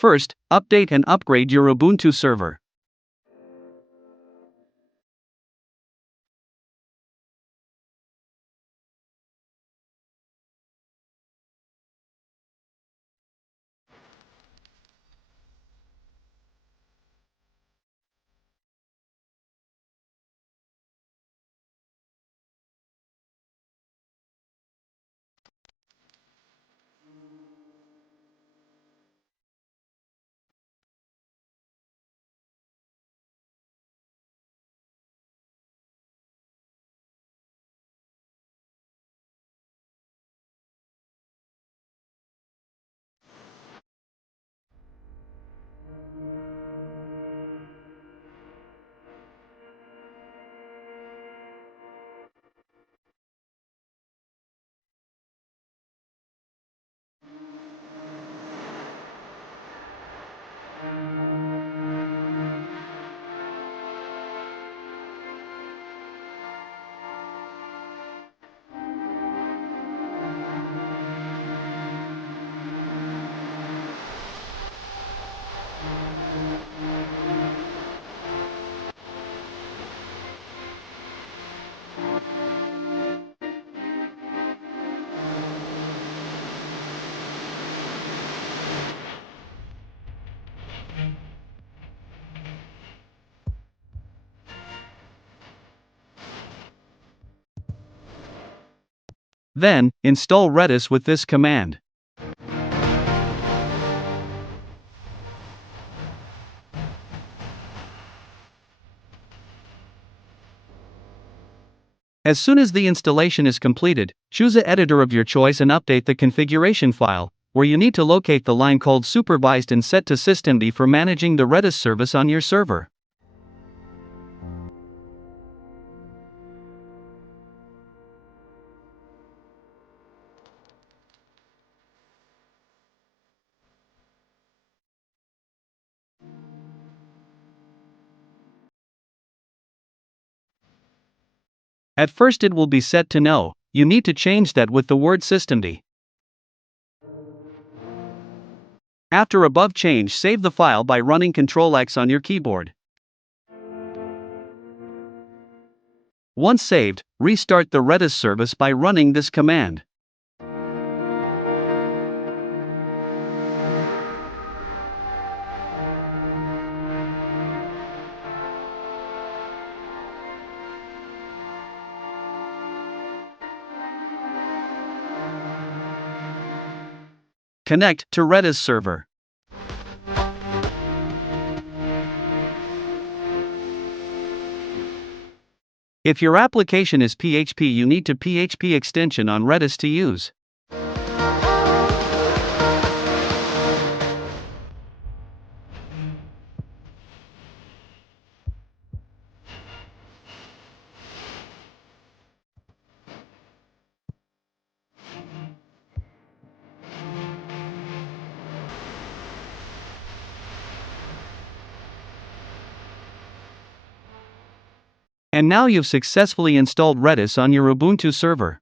First, update and upgrade your Ubuntu server. Then, install Redis with this command. As soon as the installation is completed, choose an editor of your choice and update the configuration file, where you need to locate the line called supervised and set to systemctl for managing the Redis service on your server. At first it will be set to no. You need to change that with the word systemctl. After above change, save the file by running Ctrl+X on your keyboard. Once saved, restart the Redis service by running this command. Connect to Redis server. If your application is PHP, you need to PHP extension on Redis to use. And now you've successfully installed Redis on your Ubuntu server.